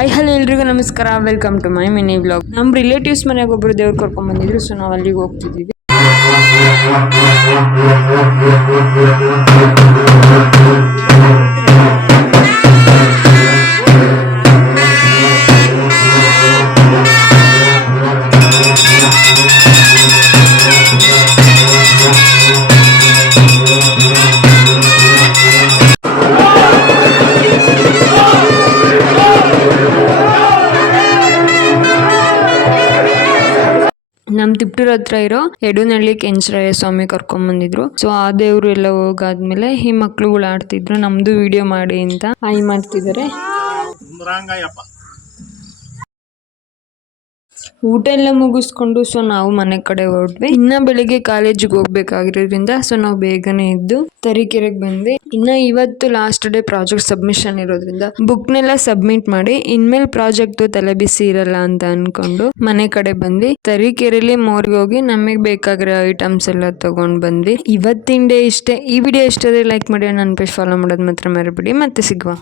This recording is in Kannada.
ಹಾಯ್ ಹಲೋ ಎಲ್ರಿಗೂ ನಮಸ್ಕಾರ, welcome to my mini vlog. ನಮ್ಮ ರಿಲೇಟಿವ್ಸ್ ಮನೆಗೆ ಒಬ್ಬರು ದೇವ್ರು ಕರ್ಕೊಂಡ್ ಬಂದಿದ್ರು, ಸೊ ನಾವು ಅಲ್ಲಿಗೆ ಹೋಗ್ತಿದ್ದೀವಿ. ನಮ್ ತಿಪ್ಟೂರ್ ಹತ್ರ ಇರೋ ಯಡೂನಹಳ್ಳಿ ಕೆಂಚರಾಯ ಸ್ವಾಮಿ ಕರ್ಕೊಂಡ್ ಬಂದಿದ್ರು. ಸೊ ಆ ದೇವ್ರು ಎಲ್ಲ ಹೋಗಾದ್ಮೇಲೆ ಈ ಮಕ್ಳುಗಳು ಆಡ್ತಿದ್ರು, ನಮ್ದು ವಿಡಿಯೋ ಮಾಡಿ ಅಂತ ಆಯ್ ಮಾಡ್ತಿದ್ದಾರೆ. ಊಟ ಎಲ್ಲ ಮುಗಿಸ್ಕೊಂಡು ಸೊ ನಾವು ಮನೆ ಕಡೆ ಹೊರಟ್ವಿ. ಇನ್ನ ಬೆಳಿಗ್ಗೆ ಕಾಲೇಜಿಗೆ ಹೋಗ್ಬೇಕಾಗಿರೋದ್ರಿಂದ ಸೊ ನಾವು ಬೇಗನೆ ಇದ್ದು ತರೀಕೆರೆಗೆ ಬಂದ್ವಿ. ಇನ್ನ ಇವತ್ತು ಲಾಸ್ಟ್ ಡೇ ಪ್ರಾಜೆಕ್ಟ್ ಸಬ್ಮಿಷನ್ ಇರೋದ್ರಿಂದ ಬುಕ್ನೆಲ್ಲ ಸಬ್ಮಿಟ್ ಮಾಡಿ ಇನ್ಮೇಲೆ ಪ್ರಾಜೆಕ್ಟ್ ತಲೆ ಬಿಸಿ ಇರಲ್ಲ ಅಂತ ಅನ್ಕೊಂಡು ಮನೆ ಕಡೆ ಬಂದ್ವಿ. ತರೀಕೆರೆಯಲ್ಲಿ ಮೋರ್ಗೆ ಹೋಗಿ ನಮಗೆ ಬೇಕಾಗಿರೋ ಐಟಮ್ಸ್ ಎಲ್ಲ ತಗೊಂಡ್ ಬಂದ್ವಿ. ಇವತ್ತಿನ ಡೇ ಇಷ್ಟೇ. ಈ ವಿಡಿಯೋ ಇಷ್ಟ ಲೈಕ್ ಮಾಡಿ, ನನ್ನ ಪೇಜ್ ಫಾಲೋ ಮಾಡೋದು ಮಾತ್ರ ಮರಿಬೇಡಿ. ಮತ್ತೆ ಸಿಗುವ.